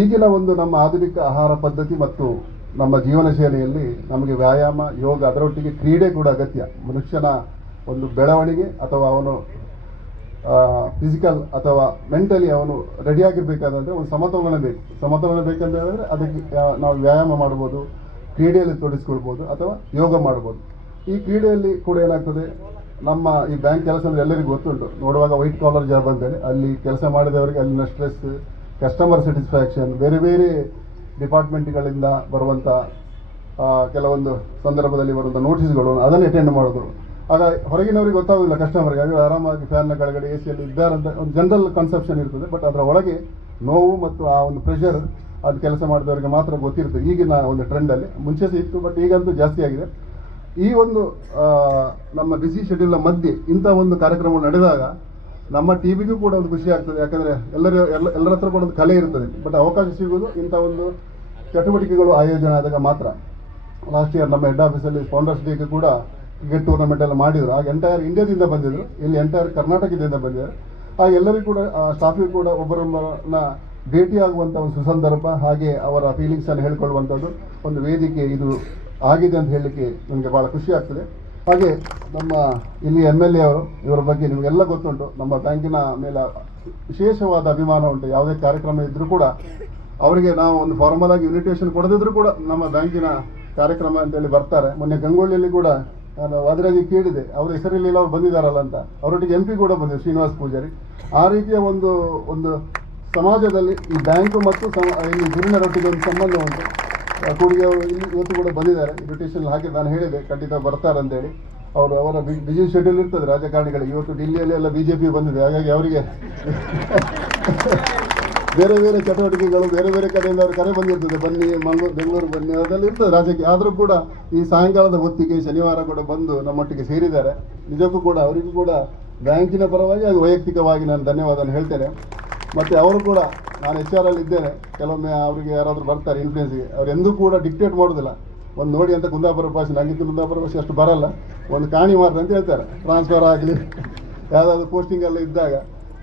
ಈಗಿನ ಒಂದು ನಮ್ಮ ಆಧುನಿಕ ಆಹಾರ ಪದ್ಧತಿ ಮತ್ತು ನಮ್ಮ ಜೀವನ ಶೈಲಿಯಲ್ಲಿ ನಮಗೆ ವ್ಯಾಯಾಮ, ಯೋಗ, ಅದರೊಟ್ಟಿಗೆ ಕ್ರೀಡೆ ಕೂಡ ಅಗತ್ಯ. ಮನುಷ್ಯನ ಒಂದು ಬೆಳವಣಿಗೆ ಅಥವಾ ಅವನು ಫಿಸಿಕಲ್ ಅಥವಾ ಮೆಂಟಲಿ ಅವನು ರೆಡಿಯಾಗಿರ್ಬೇಕಾದಂದರೆ ಒಂದು ಸಮತೋಲನ ಬೇಕು. ಸಮತೋಲನ ಬೇಕಂತ ಹೇಳಿದ್ರೆ ಅದಕ್ಕೆ ನಾವು ವ್ಯಾಯಾಮ ಮಾಡ್ಬೋದು, ಕ್ರೀಡೆಯಲ್ಲಿ ತೊಡಗಿಸ್ಕೊಳ್ಬೋದು ಅಥವಾ ಯೋಗ ಮಾಡ್ಬೋದು. ಈ ಕ್ರೀಡೆಯಲ್ಲಿ ಕೂಡ ಏನಾಗ್ತದೆ, ನಮ್ಮ ಈ ಬ್ಯಾಂಕ್ ಕೆಲಸ ಅಂದರೆ ಎಲ್ಲರಿಗೂ ಗೊತ್ತುಂಟು. ನೋಡುವಾಗ ವೈಟ್ ಕಾಲರ್ ಜಾಬ್ ಅಂತೇಳಿ ಅಲ್ಲಿ ಕೆಲಸ ಮಾಡಿದವರಿಗೆ ಅಲ್ಲಿನ ಸ್ಟ್ರೆಸ್, ಕಸ್ಟಮರ್ ಸ್ಯಾಟಿಸ್ಫ್ಯಾಕ್ಷನ್, ಬೇರೆ ಬೇರೆ ಡಿಪಾರ್ಟ್ಮೆಂಟ್ಗಳಿಂದ ಬರುವಂಥ ಕೆಲವೊಂದು ಸಂದರ್ಭದಲ್ಲಿ ಬರುವಂಥ ನೋಟಿಸ್ಗಳು, ಅದನ್ನು ಅಟೆಂಡ್ ಮಾಡೋದು. ಆಗ ಹೊರಗಿನವರಿಗೆ ಗೊತ್ತಾಗೋದಿಲ್ಲ, ಕಸ್ಟಮರ್ಗೆ. ಆಗ ಆರಾಮಾಗಿ ಫ್ಯಾನ್ನ ಕೆಳಗಡೆ ಎ ಸಿಯಲ್ಲಿ ಇದ್ದಾರಂತ ಒಂದು ಜನರಲ್ ಕನ್ಸೆಪ್ಷನ್ ಇರ್ತದೆ. ಬಟ್ ಅದರ ಒಳಗೆ ನೋವು ಮತ್ತು ಆ ಒಂದು ಪ್ರೆಷರ್ ಅದು ಕೆಲಸ ಮಾಡಿದವರಿಗೆ ಮಾತ್ರ ಗೊತ್ತಿರ್ತದೆ. ಈಗಿನ ಒಂದು ಟ್ರೆಂಡಲ್ಲಿ ಮುಂಚೆ ಸಹ ಇತ್ತು, ಬಟ್ ಈಗಂತೂ ಜಾಸ್ತಿ ಆಗಿದೆ. ಈ ಒಂದು ನಮ್ಮ ಬಿಸಿ ಶೆಡ್ಯೂಲ್ನ ಮಧ್ಯೆ ಇಂಥ ಒಂದು ಕಾರ್ಯಕ್ರಮ ನಡೆದಾಗ ನಮ್ಮ ಟಿವಿಗೂ ಕೂಡ ಒಂದು ಖುಷಿ ಆಗ್ತದೆ. ಯಾಕಂದರೆ ಎಲ್ಲರ ಹತ್ರ ಕೂಡ ಒಂದು ಕಲೆ ಇರ್ತದೆ, ಬಟ್ ಅವಕಾಶ ಸಿಗೋದು ಇಂಥ ಒಂದು ಚಟುವಟಿಕೆಗಳು ಆಯೋಜನೆ ಆದಾಗ ಮಾತ್ರ. ಲಾಸ್ಟ್ ಇಯರ್ ನಮ್ಮ ಹೆಡ್ ಆಫೀಸಲ್ಲಿ ಫೌಂಡರ್ಸ್ ಡೇಗೆ ಕೂಡ ಕ್ರಿಕೆಟ್ ಟೂರ್ನಮೆಂಟ್ ಎಲ್ಲ ಮಾಡಿದರು. ಆಗ ಎಂಟೈರ್ ಇಂಡಿಯಾದಿಂದ ಬಂದಿದ್ದರು, ಇಲ್ಲಿ ಎಂಟೈರ್ ಕರ್ನಾಟಕದಿಂದ ಬಂದಿದ್ದಾರೆ. ಆಗ ಎಲ್ಲರಿಗೂ ಕೂಡ ಸ್ಟಾಫಿಗೂ ಕೂಡ ಒಬ್ಬರೊಬ್ಬರನ್ನ ಭೇಟಿಯಾಗುವಂಥ ಒಂದು ಸುಸಂದರ್ಭ, ಹಾಗೆ ಅವರ ಫೀಲಿಂಗ್ಸನ್ನು ಹೇಳ್ಕೊಳ್ಳುವಂಥದ್ದು ಒಂದು ವೇದಿಕೆ ಇದು ಆಗಿದೆ ಅಂತ ಹೇಳಲಿಕ್ಕೆ ನನಗೆ ಭಾಳ ಖುಷಿ ಆಗ್ತದೆ. ಹಾಗೆ ನಮ್ಮ ಇಲ್ಲಿ MLA ಅವರು, ಇವರ ಬಗ್ಗೆ ನಿಮಗೆಲ್ಲ ಗೊತ್ತುಂಟು. ನಮ್ಮ ಬ್ಯಾಂಕಿನ ಮೇಲೆ ವಿಶೇಷವಾದ ಅಭಿಮಾನ ಉಂಟು. ಯಾವುದೇ ಕಾರ್ಯಕ್ರಮ ಇದ್ದರೂ ಕೂಡ ಅವರಿಗೆ ನಾವು ಒಂದು ಫಾರ್ಮಲ್ ಆಗಿ ಇನ್ವಿಟೇಷನ್ ಕೊಡದಿದ್ರೂ ಕೂಡ ನಮ್ಮ ಬ್ಯಾಂಕಿನ ಕಾರ್ಯಕ್ರಮ ಅಂತೇಳಿ ಬರ್ತಾರೆ. ಮೊನ್ನೆ ಗಂಗೊಳ್ಳಿಯಲ್ಲಿ ಕೂಡ ನಾನು ವಾದ್ರಾಜಿ ಕೇಳಿದೆ, ಅವರ ಹೆಸರಲ್ಲಿ ಅವ್ರು ಬಂದಿದ್ದಾರಲ್ಲ ಅಂತ. ಅವರೊಟ್ಟಿಗೆ MP ಕೂಡ ಬಂದಿದೆ, ಶ್ರೀನಿವಾಸ್ ಪೂಜಾರಿ. ಆ ರೀತಿಯ ಒಂದು ಸಮಾಜದಲ್ಲಿ ಈ ಬ್ಯಾಂಕು ಮತ್ತು ಇಲ್ಲಿ ಗುರುವಿನರೊಟ್ಟಿಗೆ ಒಂದು ಸಂಬಂಧ ಉಂಟು. ಕೂಡಿಗೆ ಅವರು ಇಲ್ಲಿ ಇವತ್ತು ಕೂಡ ಬಂದಿದ್ದಾರೆ, ಇನ್ವಿಟೇಷನ್ ಹಾಕಿ ನಾನು ಹೇಳಿದೆ ಖಂಡಿತ ಬರ್ತಾರೆ ಅಂತೇಳಿ. ಅವರ ಬಿಜಿ ಶೆಡ್ಯೂಲ್ ಇರ್ತದೆ ರಾಜಕಾರಣಿಗಳಿಗೆ. ಇವತ್ತು ಡಿಲ್ಲಿಯಲ್ಲಿ ಎಲ್ಲ BJP ಬಂದಿದೆ, ಹಾಗಾಗಿ ಅವರಿಗೆ ಬೇರೆ ಬೇರೆ ಚಟುವಟಿಕೆಗಳು ಬೇರೆ ಬೇರೆ ಕಡೆಯಿಂದ ಅವ್ರ ಕರೆ ಬಂದಿರ್ತದೆ, ಬನ್ನಿ ಬೆಂಗಳೂರು ಬನ್ನಿ, ಅದೆಲ್ಲ ಇರ್ತದೆ ರಾಜಕೀಯ. ಆದರೂ ಕೂಡ ಈ ಸಾಯಂಕಾಲದ ಹೊತ್ತಿಗೆ ಶನಿವಾರ ಕೂಡ ಬಂದು ನಮ್ಮೊಟ್ಟಿಗೆ ಸೇರಿದ್ದಾರೆ. ನಿಜಕ್ಕೂ ಕೂಡ ಅವರಿಗೂ ಕೂಡ ಬ್ಯಾಂಕಿನ ಪರವಾಗಿ ಹಾಗೂ ವೈಯಕ್ತಿಕವಾಗಿ ನಾನು ಧನ್ಯವಾದ ಹೇಳ್ತೇನೆ. ಮತ್ತು ಅವರು ಕೂಡ, ನಾನು HR ಅಲ್ಲಿ ಇದ್ದೇನೆ, ಕೆಲವೊಮ್ಮೆ ಅವರಿಗೆ ಯಾರಾದರೂ ಬರ್ತಾರೆ ಇನ್ಫ್ಲೂಯೆನ್ಸ್ಗೆ, ಅವ್ರು ಎಂದೂ ಕೂಡ ಡಿಕ್ಟೇಟ್ ಮಾಡೋದಿಲ್ಲ. ಒಂದು ನೋಡಿ ಅಂತ ಕುಂದಾಪುರ ಭಾಷೆ, ನನಗಿಂತ ಕುಂದಾಪುರ ಭಾಷೆ ಅಷ್ಟು ಬರಲ್ಲ, ಒಂದು ಕಾಣಿ ಮಾರ್ರೆ ಅಂತ ಹೇಳ್ತಾರೆ, ಟ್ರಾನ್ಸ್ಫರ್ ಆಗಲಿ ಯಾವುದಾದ್ರು ಪೋಸ್ಟಿಂಗೆಲ್ಲ ಇದ್ದಾಗ.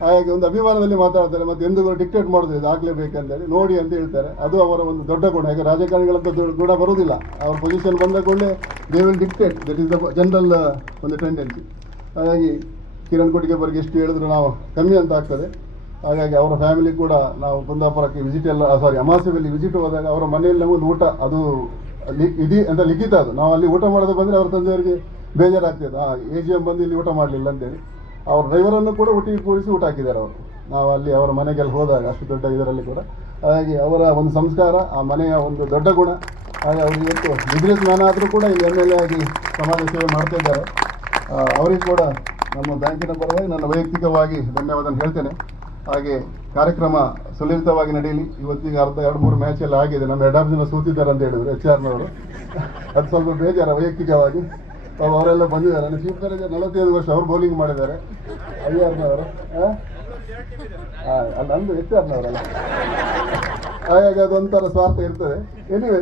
ಹಾಗಾಗಿ ಒಂದು ಅಭಿಮಾನದಲ್ಲಿ ಮಾತಾಡ್ತಾರೆ, ಮತ್ತು ಎಂದೂ ಕೂಡ ಡಿಕ್ಟೇಟ್ ಮಾಡೋದು, ಇದು ಆಗಲೇಬೇಕಂತೇಳಿ ನೋಡಿ ಅಂತ ಹೇಳ್ತಾರೆ. ಅದು ಅವರ ಒಂದು ದೊಡ್ಡ ಗುಣ. ಈಗ ರಾಜಕಾರಣಿಗಳಂತ ಗುಣ ಬರೋದಿಲ್ಲ, ಅವ್ರ ಪೊಸಿಷನ್ ಬಂದ ಕೂಡಲೇ they will dictate. That is the general ಒಂದು ಟೆಂಡೆನ್ಸಿ. ಹಾಗಾಗಿ ಕಿರಣ್ ಕೊಟ್ಟಿಗೆವರೆಗೆ ಎಷ್ಟು ಹೇಳಿದ್ರು ನಾವು ಕಮ್ಮಿ ಅಂತ ಆಗ್ತದೆ. ಹಾಗಾಗಿ ಅವರ ಫ್ಯಾಮಿಲಿ ಕೂಡ ನಾವು ಕುಂದಾಪುರಕ್ಕೆ ವಿಸಿಟ್ ಅಮಾವಾಸ್ಯೆಯಲ್ಲಿ ವಿಸಿಟ್ ಹೋದಾಗ ಅವರ ಮನೆಯಲ್ಲಿ ನಮಗೆ ಊಟ ಅದು ಇಡೀ ಅಂತ ಲಿಖಿತ. ಅದು ನಾವು ಅಲ್ಲಿ ಊಟ ಮಾಡೋದು ಬಂದರೆ ಅವ್ರ ತಂದೆಯವರಿಗೆ ಬೇಜಾರಾಗ್ತದೆ, AGM ಬಂದು ಇಲ್ಲಿ ಊಟ ಮಾಡಲಿಲ್ಲ ಅಂತೇಳಿ. ಅವ್ರ ಡ್ರೈವರನ್ನು ಕೂಡ ಒಟ್ಟಿಗೆ ಕೂರಿಸಿ ಊಟ ಹಾಕಿದ್ದಾರೆ ಅವರು, ನಾವು ಅಲ್ಲಿ ಅವರ ಮನೆಗೆಲ್ಲ ಹೋದಾಗ, ಅಷ್ಟು ದೊಡ್ಡ ಇದರಲ್ಲಿ ಕೂಡ. ಹಾಗಾಗಿ ಅವರ ಒಂದು ಸಂಸ್ಕಾರ, ಆ ಮನೆಯ ಒಂದು ದೊಡ್ಡ ಗುಣ. ಹಾಗೆ ಅವರು ಇವತ್ತು ಬಿಸ್ನೆಸ್ ಮ್ಯಾನ್ ಆದರೂ ಕೂಡ ಇಲ್ಲಿ MLA ಆಗಿ ಸಮಾಜ ಸೇವೆ ಮಾಡ್ತಾ ಇದ್ದಾರೆ. ಅವರಿಗೆ ಕೂಡ ನಮ್ಮ ಬ್ಯಾಂಕಿನ ಪರವಾಗಿ ನನ್ನ ವೈಯಕ್ತಿಕವಾಗಿ ಧನ್ಯವಾದ ಹೇಳ್ತೇನೆ. ಹಾಗೆ ಕಾರ್ಯಕ್ರಮ ಸುಲಲಿತವಾಗಿ ನಡೆಯಲಿ. ಇವತ್ತಿಗೆ 2-3 ಮ್ಯಾಚ್ ಎಲ್ಲ ಆಗಿದೆ. ನಮ್ಮ ಹೆಡ್ ಆಫೀಸಿನ ಸೋತಿದ್ದಾರೆ ಅಂತ ಹೇಳಿದ್ರು HR ಅದು ಸ್ವಲ್ಪ ಬೇಜಾರ ವೈಯಕ್ತಿಕವಾಗಿ. ಅವರೆಲ್ಲ ಬಂದಿದ್ದಾರೆ. ನನ್ನ ಚೀಫ್ ಮ್ಯಾನೇಜರ್ 45 ವರ್ಷ ಅವರು ಬೌಲಿಂಗ್ ಮಾಡಿದ್ದಾರೆ. IR ಅಲ್ಲ, ನಂದು HR ಹಾಗಾಗಿ ಅದೊಂಥರ ಸ್ವಾರ್ಥ ಇರ್ತದೆ. ಎನಿವೆ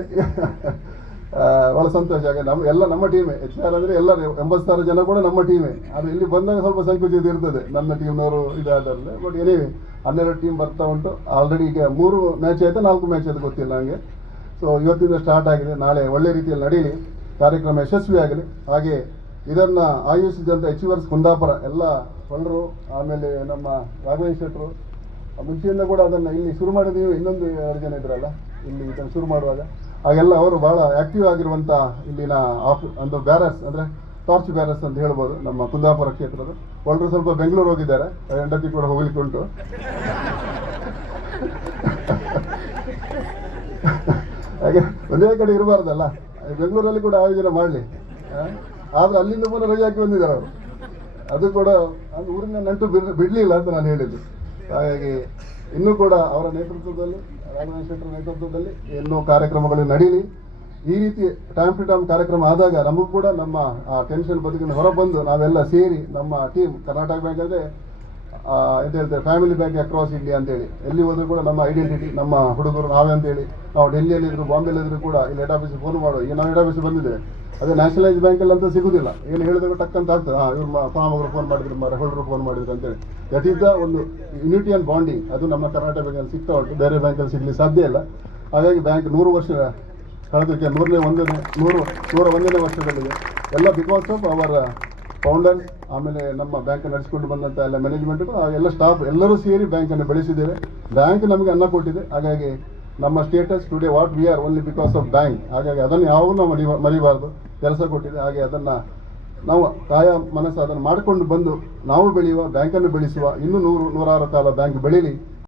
ಭಾಳ ಸಂತೋಷ. ಆಗ ನಮ್ಮ ಟೀಮೇ HR ಅಂದರೆ ಎಲ್ಲ 80,000 ಜನ ಕೂಡ ನಮ್ಮ ಟೀಮೇ. ಅದು ಇಲ್ಲಿ ಬಂದಾಗ ಸ್ವಲ್ಪ ಸಂಕುಚಿತ ಇರ್ತದೆ, ನನ್ನ ಟೀಮ್ನವರು ಇದಾದರೆ. ಬಟ್ ಎನಿವೆ 12 ಟೀಮ್ ಬರ್ತಾ ಉಂಟು. ಆಲ್ರೆಡಿ ಈಗ 3 ಮ್ಯಾಚ್ ಆಯಿತು, 4 ಮ್ಯಾಚ್ ಆಯಿತು ಗೊತ್ತಿಲ್ಲ ನನಗೆ. ಸೊ ಇವತ್ತಿಂದ ಸ್ಟಾರ್ಟ್ ಆಗಿದೆ. ನಾಳೆ ಒಳ್ಳೆ ರೀತಿಯಲ್ಲಿ ನಡೀಲಿ, ಕಾರ್ಯಕ್ರಮ ಯಶಸ್ವಿ ಆಗಲಿ. ಹಾಗೆ ಇದನ್ನು ಆಯೋಜಿಸಿದಂಥ ಅಚೀವರ್ಸ್ ಕುಂದಾಪುರ ಎಲ್ಲ ಹೊಳ್ಳರು, ಆಮೇಲೆ ನಮ್ಮ ರಾಘವೇಶ್ ಶೆಟ್ಟರು, ಮುಂಚೆಯಿಂದ ಕೂಡ ಅದನ್ನು ಇಲ್ಲಿ ಶುರು ಮಾಡಿದ್ದೀವಿ. ಇನ್ನೊಂದು 2 ಜನ ಇದ್ರಲ್ಲ ಇಲ್ಲಿ ಇದನ್ನು ಶುರು ಮಾಡುವಾಗ, ಹಾಗೆಲ್ಲ ಅವರು ಭಾಳ ಆ್ಯಕ್ಟಿವ್ ಆಗಿರುವಂಥ ಇಲ್ಲಿನ ಒಂದು ಬ್ಯಾರರ್ಸ್ ಅಂದರೆ ಟಾರ್ಚ್ ಬ್ಯಾರರ್ಸ್ ಅಂತ ಹೇಳ್ಬೋದು ನಮ್ಮ ಕುಂದಾಪುರ ಕ್ಷೇತ್ರದ. ಹೊಳ್ಳರು ಸ್ವಲ್ಪ ಬೆಂಗಳೂರು ಹೋಗಿದ್ದಾರೆ, ಹೆಂಡತಿ ಕೂಡ ಹೋಗ್ಲಿಕ್ಕೆ ಉಂಟು. ಹಾಗೆ ಒಂದೇ ಕಡೆ ಇರಬಾರ್ದಲ್ಲ, ಬೆಂಗಳೂರಲ್ಲಿ ಕೂಡ ಆಯೋಜನೆ ಮಾಡಲಿ. ಆದರೆ ಅಲ್ಲಿಂದ ಪುನಃ ರಜೆ ಹಾಕಿ ಬಂದಿದ್ದಾರೆ ಅವರು. ಅದು ಕೂಡ ಅದು ಊರಿನ ನಂಟು ಬಿಡಲಿಲ್ಲ ಅಂತ ನಾನು ಹೇಳಿದ್ದು. ಹಾಗಾಗಿ ಇನ್ನೂ ಕೂಡ ಅವರ ನೇತೃತ್ವದಲ್ಲಿ, ರಾಘವೇಶ್ ಶೆಟ್ಟರ ನೇತೃತ್ವದಲ್ಲಿ ಇನ್ನೂ ಕಾರ್ಯಕ್ರಮಗಳು ನಡೀಲಿ. ಈ ರೀತಿ ಟೈಮ್ ಟು ಟೈಮ್ ಕಾರ್ಯಕ್ರಮ ಆದಾಗ ನಮಗೂ ಕೂಡ ನಮ್ಮ ಆ ಟೆನ್ಷನ್ ಬದುಕಿನ ಹೊರಬಂದು ನಾವೆಲ್ಲ ಸೇರಿ ನಮ್ಮ ಟೀಮ್ ಕರ್ನಾಟಕ ಬ್ಯಾಂಕ್ ಅಂದರೆ ಎಂತ ಹೇಳ್ತಾರೆ ಫ್ಯಾಮಿಲಿ ಬ್ಯಾಂಕ್ ಅಕ್ರಾಸ್ ಇಂಡಿಯಾ ಅಂತೇಳಿ, ಎಲ್ಲಿ ಹೋದ್ರು ಕೂಡ ನಮ್ಮ ಐಡೆಂಟಿಟಿ, ನಮ್ಮ ಹುಡುಗರು ನಾವೇ ಅಂತೇಳಿ. ನಾವು ಡೆಲ್ಲಿಯಲ್ಲಿದ್ರು ಬಾಂಬೆಲಿದ್ರು ಕೂಡ ಇಲ್ಲಿ ಹೆಡ್ ಆಫೀಸ್ ಫೋನ್ ಮಾಡುವ, ಈಗ ನಾವು ಹೆಡ್ ಆಫೀಸ್ ಬಂದಿದ್ದೇವೆ. ಅದೇ ನ್ಯಾಷನಲೈಸ್ ಬ್ಯಾಂಕಲ್ಲಿ ಅಂತ ಸಿಗುದಿಲ್ಲ, ಏನು ಹೇಳಿದಾಗ ಟಕ್ ಅಂತ ಆಗ್ತದೆ, ಇವ್ರು ಫಾರ್ಮರು ಫೋನ್ ಮಾಡಿದ್ರು, ಹೊಳರು ಫೋನ್ ಮಾಡಿದ್ರು ಅಂತೇಳಿ. ದಟ್ ಈಸ್ ದ ಒಂದು ಯೂನಿಟಿ ಆ್ಯಂಡ್ ಬಾಂಡಿಂಗ್, ಅದು ನಮ್ಮ ಕರ್ನಾಟಕ ಬ್ಯಾಂಕಲ್ಲಿ ಸಿಗ್ತಾ ಉಂಟು, ಬೇರೆ ಬ್ಯಾಂಕಲ್ಲಿ ಸಿಗಲಿ ಸಾಧ್ಯ ಇಲ್ಲ. ಹಾಗಾಗಿ ಬ್ಯಾಂಕ್ 100 ವರ್ಷ ಕಳೆದಕ್ಕೆ 101ನೇ ವರ್ಷದಲ್ಲಿದೆ. ಎಲ್ಲ ಬಿಕಾಸ್ ಆಫ್ ಅವರ್ ಫೌಂಡರ್ಸ್, ಆಮೇಲೆ ನಮ್ಮ ಬ್ಯಾಂಕ್ ನಡೆಸಿಕೊಂಡು ಬಂದಂಥ ಎಲ್ಲ ಮ್ಯಾನೇಜ್ಮೆಂಟ್, ಎಲ್ಲ ಸ್ಟಾಫ್ ಎಲ್ಲರೂ ಸೇರಿ ಬ್ಯಾಂಕನ್ನು ಬೆಳೆಸಿದ್ದೇವೆ. ಬ್ಯಾಂಕ್ ನಮಗೆ ಅನ್ನ ಕೊಟ್ಟಿದೆ. ಹಾಗಾಗಿ ನಮ್ಮ status today what we are only because of bank. ಹಾಗಾಗಿ ಅದನ್ನು ಯಾವಾಗಲೂ ನಾವು ಮರಿಬಾರ್ದು, ಕೆಲಸ ಕೊಟ್ಟಿದೆ. ಹಾಗೆ ಅದನ್ನು ನಾವು ಕಾಯ ಮನಸ್ಸು ಅದನ್ನು ಮಾಡಿಕೊಂಡು ಬಂದು ನಾವು ಬೆಳೆಯುವ, ಬ್ಯಾಂಕನ್ನು ಬೆಳೆಸುವ, ಇನ್ನೂ 100-106 ಕಾಲ ಬ್ಯಾಂಕ್ ಬೆಳೀಲಿ.